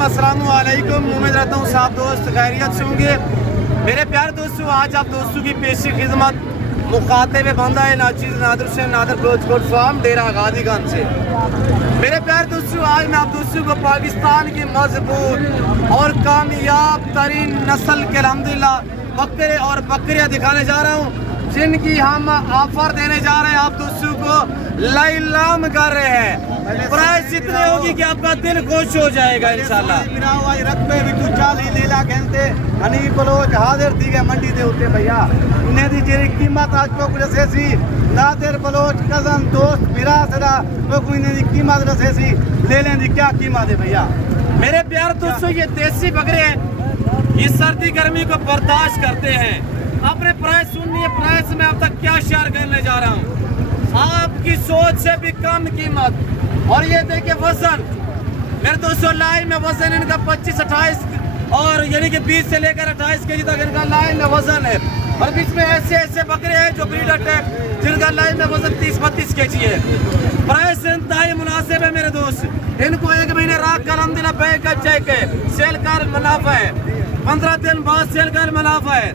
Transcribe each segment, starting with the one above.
नाज़रीन अस्सलामु अलैकुम। उम्मीद रहता हूँ सब दोस्त खैरियत से होंगे। मेरे प्यारे दोस्तों, आज आप दोस्तों की पेशी खिदमत मुखातिब बंदा है नाचीज़ नादिर से नादिर क्लोथ फार्म डेरा गाजीगंज से। मेरे प्यारे दोस्तों, आज मैं आप दोस्तों को पाकिस्तान की मजबूत और कामयाब तरीन नस्ल के अल्हम्दुलिल्लाह बकरे और बकरियाँ दिखाने जा रहा हूँ, जिनकी हम ऑफर देने जा रहे हैं। आप दोस्तों को लाइलाम कर रहे हैं। प्राइस इतने होगी कि आपका दिल खुश हो जाएगा इंशाल्लाह। हाजिर थी गए मंडी दे होते भैया, इन्हें दी जेरी कीमत आज को जैसे सी नादिर बलोच कजन दोस्त बिरा सदा को इन्हें दी कीमत जैसे सी ले लें दी क्या कीमत है भैया। मेरे प्यार दोस्तों, ये देसी बकरे ये सर्दी गर्मी को बर्दाश्त करते हैं। अपने प्राइस सुनिए, प्राइस में अब तक क्या शेयर करने जा रहा हूँ, आपकी सोच से भी कम कीमत। और ये देखिए वजन, मेरे दोस्तों लाइन में वजन इनका 25-28 और यानी कि 20 से लेकर 28 केजी तक इनका लाइन में वजन है। और बीच में ऐसे ऐसे बकरे हैं जो ब्रीडर टाइप, जिनका लाइन में वजन 30-32 केजी है। प्राइस इंतहाई मुनासिब है मेरे दोस्त। इनको 1 महीने रात का अल्हम्दुलिल्लाह बैग का चेक है, सेल कर मुनाफा है, 15 दिन बाद सेल कर मुनाफा है।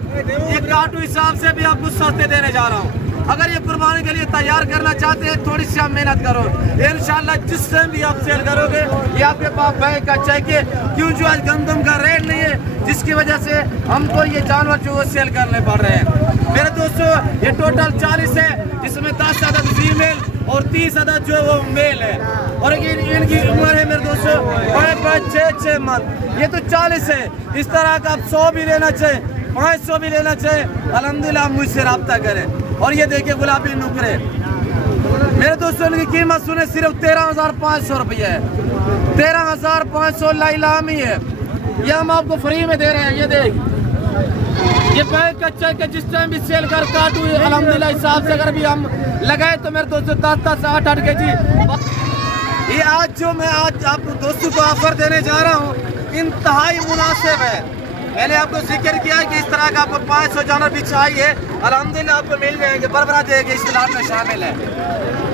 ये काटू हिसाब से भी आपको सस्ते देने जा रहा हूँ। अगर ये कुर्बानी के लिए तैयार करना चाहते हैं, थोड़ी सी आप मेहनत करो, इंशाल्लाह जिस टाइम भी आप सेल करोगे ये आपके पास बैग का चाहिए। क्यों जो आज गंदम का रेट नहीं है, जिसकी वजह से हमको ये जानवर जो सेल करने पड़ रहे हैं। मेरे दोस्तों ये टोटल 40 है, जिसमें 10 अदद फीमेल और 30 अदद जो है वो मेल है। और इनकी उम्र है मेरे दोस्तों 5-6 मंथ। ये तो 40 है। इस तरह का आप 100 भी लेना चाहिए, 500 भी लेना चाहिए, अल्हम्दुलिल्लाह मुझसे रब्ता करें। और ये देखिए गुलाबी नुकरे, मेरे दोस्तों इनकी कीमत सुने सिर्फ 13,500 रुपये है। 13,500 लाइलामी है, ये हम आपको फ्री में दे रहे हैं। ये देख, ये बैग का चेक है, जिस टाइम भी सेल कर काटू अल्हम्दुलिल्लाह हिसाब से अगर भी हम लगाए तो मेरे दोस्तों 10-8 केजी। ये आज जो मैं आज आप दोस्तों को ऑफर देने जा रहा हूँ इंतहाई मुनासिब है। मैंने आपको जिक्र किया कि इस तरह का आपको 500 जानवर भी चाहिए, अल्हम्दुलिल्लाह आपको मिल जाएंगे, बरबरा देंगे, इस लाट में शामिल है।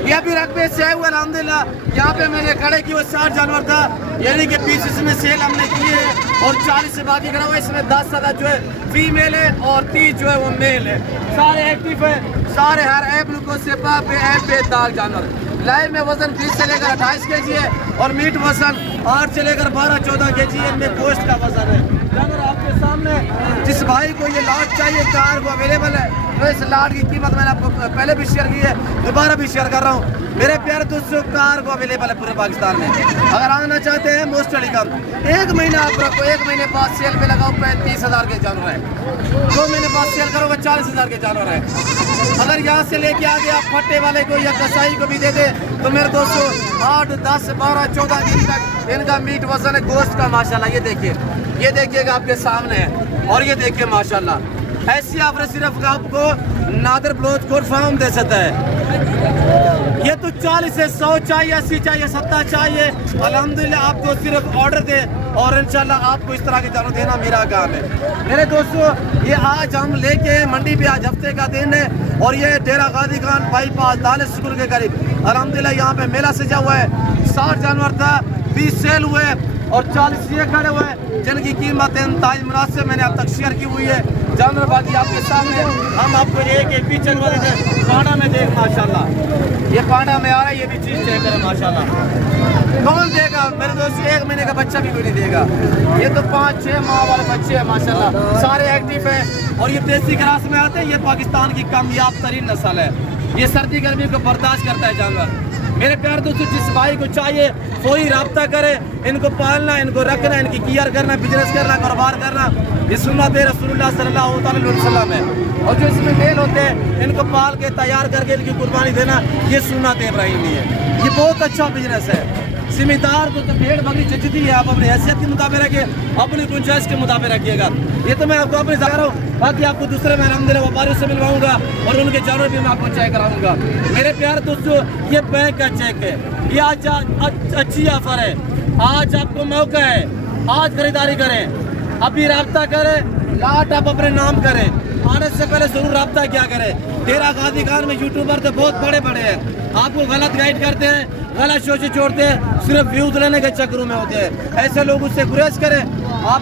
ये भी रकबे से है हुआ अल्हम्दुलिल्लाह। यहाँ पे मैंने खड़े की वो 60 जानवर था, यानी कि 20 इसमें सेल हमने किए है और 40 से बाकी करा हुआ। इसमें 10 अदद जो है फीमेल है और 30 जो है वो मेल है। सारे एक्टिव है, सारे हर ऐप को सेपा पे ऐप पे दाल जानवर। लाइव में वजन 20 से लेकर 28 केजी है और मीट वजन 8 से लेकर 12-14 केजी है। इनमें गोश्त का वजन है। जानवर आपके सामने, जिस भाई को ये लाट चाहिए कार वो अवेलेबल है। तो इस लाट की कीमत मैंने आपको पहले भी शेयर की है, दोबारा भी शेयर कर रहा हूँ। मेरे प्यारे दोस्तों कार को अवेलेबल है पूरे पाकिस्तान में। अगर आना चाहते हैं मोस्ट वेलकम। 1 महीना आप रखो, 1 महीने बाद सेल पे लगाओ 30,000 के जानवर है। 2 महीने बाद सेल करोगे 40,000 के जानवर है। अगर यहाँ से लेके आगे आप फट्टे वाले को या कसाई को भी दे दे तो मेरे दोस्तों 8, 10, 12, 14 दिन तक इनका मीट वजन है गोश्त का। माशाल्लाह ये देखिएगा आपके सामने है। और ये देखिए माशाल्लाह ऐसी ऑफर सिर्फ आपको नादिर क्लोथ फार्म दे सकता है। ये तो 40 से 100 चाहिए, 80 चाहिए, 70 चाहिए, अल्हम्दुलिल्लाह आपको सिर्फ ऑर्डर दे और इंशाल्लाह आपको इस तरह के जानवर देना मेरा काम है। मेरे दोस्तों ये आज हम लेके मंडी पे, आज हफ्ते का दिन है और ये डेरा गाजीगंज बाईपास दाल स्कूल के करीब अल्हम्दुलिल्लाह यहाँ पे मेला सजा हुआ है। 60 जानवर था, 20 सेल हुए और 40 ये खड़े हुए जिनकी कीमत इंतहाई मुनासिब मैंने अब तक शेयर की हुई है। जानवर बाकी आपके सामने, हम आपको एक पीछे वाले पांडा में देख माशाल्लाह, ये पांडा में आ रहा है, ये भी चीज चेक करें माशाल्लाह। कौन देगा मेरे दोस्त, 1 महीने का बच्चा भी कोई नहीं देगा। ये तो 5-6 माह वाले बच्चे हैं माशाल्लाह, सारे एक्टिव है और ये देसी क्रास में आते हैं। ये पाकिस्तान की कामयाब तरीन नस्ल है, ये सर्दी गर्मी को बर्दाश्त करता है जानवर। मेरे प्यार दोस्तों, जिस भाई को चाहिए कोई रब्ता करे, इनको पालना, इनको रखना, इनकी केयर करना, बिजनेस करना, कारोबार करना, ये सुन्नत है रसूलुल्लाह सल्लल्लाहु अलैहि वसल्लम है। और जो इसमें मेल होते हैं इनको पाल के तैयार करके इनकी कुर्बानी देना, ये सुन्नत इब्राहिमी है। ये बहुत अच्छा बिजनेस है। जिम्मेदार को तो भेड़ बकरी जचती है, आप अपनी हैसियत के मुताबिक रखिए, अपनी गुंजाइश के मुताबिक रखिएगा। ये तो मैं आपको अपने जा रहा हूँ, बाकी आपको दूसरे मैं अल्हम्दुलिल्लाह व्यापारियों से मिलवाऊंगा और उनके जानवर भी मैं आपको चेक कराऊंगा। मेरे प्यारे दोस्तों ये बैग का चेक है, ये आज अच्छी ऑफर है, आज आपको मौका है, आज खरीदारी करें, अभी रब्ता करें, लाट आप अपने नाम करें, आने से पहले जरूर रब्ता क्या करें। तेरा गाजी खान में यूट्यूबर तो बहुत बड़े बड़े हैं, आपको गलत गाइड करते हैं, गलत सोचे छोड़ते हैं, सिर्फ व्यूज लेने के चक्करों में होते हैं। ऐसे लोग उससे गुरेज करें। आप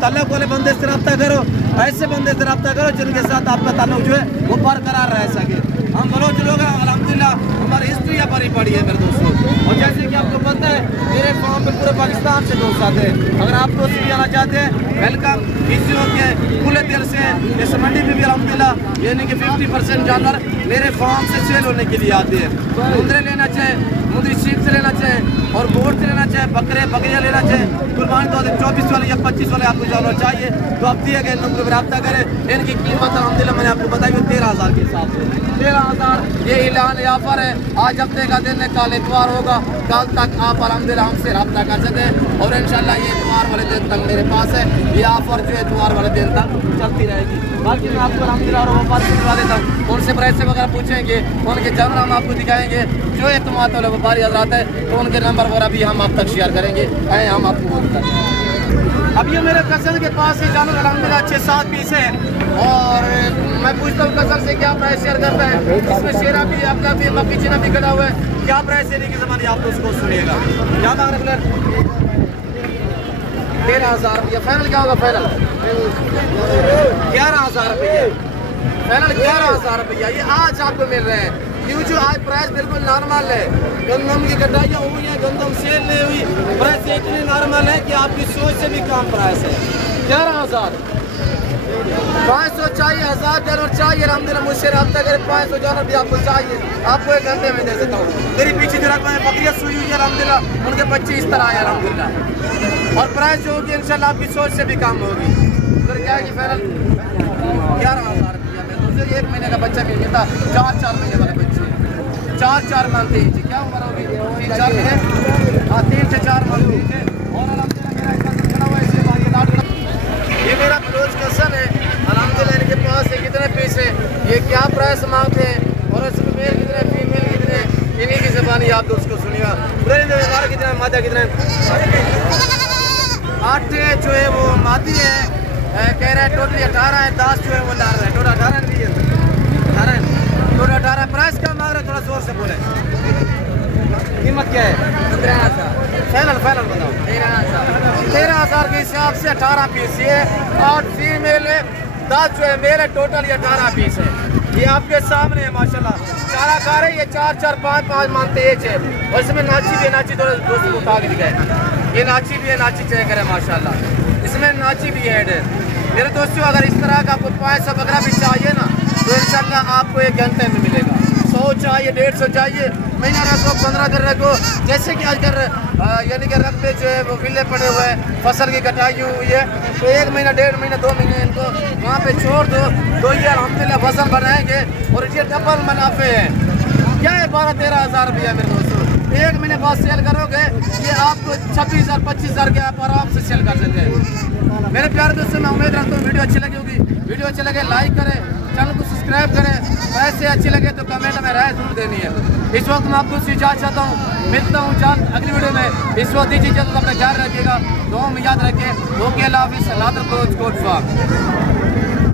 ताल्लुक वाले बंदे से रब्ता करो, ऐसे बंदे से रब्ता करो जिनके साथ आपका ताल्लुक जो है वो बरकरार रह सके। हम बलोच लोग हैं, अल्हम्दुलिल्लाह हमारी हिस्ट्री भरी पड़ी है मेरे दोस्तों। और जैसे कि आपको पता है मेरे फॉर्म में पूरे पाकिस्तान से दोस्त आते हैं। अगर आप दोस्त भी आना चाहते हैं वेलकम, इसी के खुले दिल से। इस मंडी में भी अल्हम्दुलिल्लाह यानी कि 50% जानवर मेरे फार्म से सेल होने के लिए आते हैं। मुंदरे लेना चाहे, मुंदरी शीप से लेना चाहे और गोट से लेना चाहे, बकरे बकरियाँ लेना चाहे, कुर्बानी 2024 वाले या 25 वाले आपको जानवर चाहिए तो आप दिए गए नंबर पर रब्ता करें। इनकी कीमत अल्हम्दुलिल्लाह मैंने आपको बताई 13,000 के हिसाब से। 13,000 ये ऐलान ऑफर है। आज हफ्ते का दिन है, कल इतवार होगा, कल तक आप अल्हम्दुलिल्लाह हमसे रब्ता कर सकते हैं। और इंशाल्लाह ये इतवार वाले दिन तक मेरे पास है, ये ऑफर जो है इतवार वाले दिन तक चलती रहेगी। बाकी मैं आपको अल्हम्दुलिल्लाह व्यापार करवा देता हूँ, उनसे प्राइस वगैरह पूछेंगे, उनके जानवर हम आपको दिखाएंगे। जो एतमाद वाले व्यापारी हज़रात है तो उनके नंबर वगैरह भी हम आप तक शेयर करेंगे, हम आपको वो बताएंगे। अब ये मेरे कज़न के पास ये जानवर अल्हम्दुलिल्लाह 6-7 पीस हैं और मैं पूछता हूँ कज़न से क्या प्राइस शेयर करता है। इसमें शेरा भी आपका भी मक्की चीना भी खड़ा हुआ है, क्या प्राइस देने की ज़मानी आप उसको सुनिएगा। क्या मांग रहे हैं? 13,000 रुपया फाइनल। क्या होगा फाइनल? 11,000 रुपया फाइनल। 11,000 रुपया ये आज आपको मिल रहे हैं। क्यों जो आज प्राइस बिल्कुल नॉर्मल है, गंदम की कटाइयाँ हुई हैं, गंदम सेल नहीं हुई, प्राइस इतनी नॉर्मल है कि आपकी सोच से भी कम प्राइस है। 11,000 500 चाहिए, 1000 जानवर चाहिए अल्हम्दुलिल्लाह मुझसे रब्ता करें। 500 जानवर भी आपको चाहिए, आपको 1 घंटे में दे सकता हूँ। मेरी पीछे जो रकम है बकरियाँ सुई हुई है अल्हम्दुलिल्लाह, उनके बच्चे इस तरह आए अल्हम्दुलिल्लाह। और प्राइस जो होगी इंशाल्लाह आपकी सोच से भी कम होगी। फिर क्या है कि फाइनल 11,000 रुपया में दूसरे 1 महीने का बच्चा भी मिलता, 4-4 महीने वाले बच्चे, 4-4 मंथ एज। क्या उम्र होगी? 3-4 महीने, हाँ 3 से 4 मंथ एज है। और अल्हम्दुलिल्लाह मेरा ऐसा खड़ा हुआ है इसलिए ये मेरा बलोच कज़न है अल्हम्दुलिल्लाह। इनके पास ये कितने पीस है, ये क्या प्राइस मांगते हैं और इसमें मेल कितने फीमेल कितने, इन्हीं की ज़बानी आप दोस्तों सुनिएगा। पूरे कितने मादा कितने 8 जो है वो मादी है, कह रहा है टोटली 18 है, 10 जो है वो डाल रहा है, टोटल 18 नहीं है, 18 टोटल 18। प्राइस क्या मांग रहे हैं, थोड़ा जोर से बोले। कीमत क्या है? 13,000 फाइनल। फाइनल बताओ। 13,000 के हिसाब से 18 पीस ये 8 फीमेल है, 10 जो है मेल है, टोटल ये 18 पीस है। ये आपके सामने है माशाल्लाह, चारा खा रहे। ये 4-4 5-5 मंथ एज है और इसमें नाची भी है, नाची थोड़ा दोस्तों को उठा के दिखाए। ये नाची भी है, नाची चेक करें माशाल्लाह, इसमें नाची भी है। मेरे दोस्तों अगर इस तरह का आपको 500 वगैरह भी चाहिए ना तो इंशाल्लाह आपको 1 घंटे में मिलेगा। 100 चाहिए, 150 चाहिए, महीना रखो, 15 दिन रखो। जैसे कि आजकल यानी कि रख पे जो है वो विले पड़े हुए हैं, फसल की कटाई हुई है तो 1 महीना 1.5 महीना 2 महीने इनको वहाँ पे छोड़ दो तो ये अल्हम्दुलिल्लाह वजन बनाएंगे और ये डबल मुनाफे हैं। क्या है 12-13 हज़ार रुपया मेरे दोस्तों, 1 महीने बाद सेल करोगे ये आपको 26,000-25,000 के आप आराम से सेल कर सकते हैं। मेरे प्यारे दोस्तों मैं उम्मीद रखता हूँ वीडियो अच्छी लगी होगी। वीडियो अच्छी लगे लाइक करें, चैनल को सब्सक्राइब करें, ऐसे अच्छी लगे तो कमेंट में राय जरूर देनी है। इस वक्त मैं आपको इजाज़त चाहता हूँ, मिलता हूँ जल्द अगली वीडियो में। इस वक्त दीजिए इजाज़त, अपना ख्याल रखिएगा, दुआ में याद रखें। ओके अल्लाह हाफ़िज़।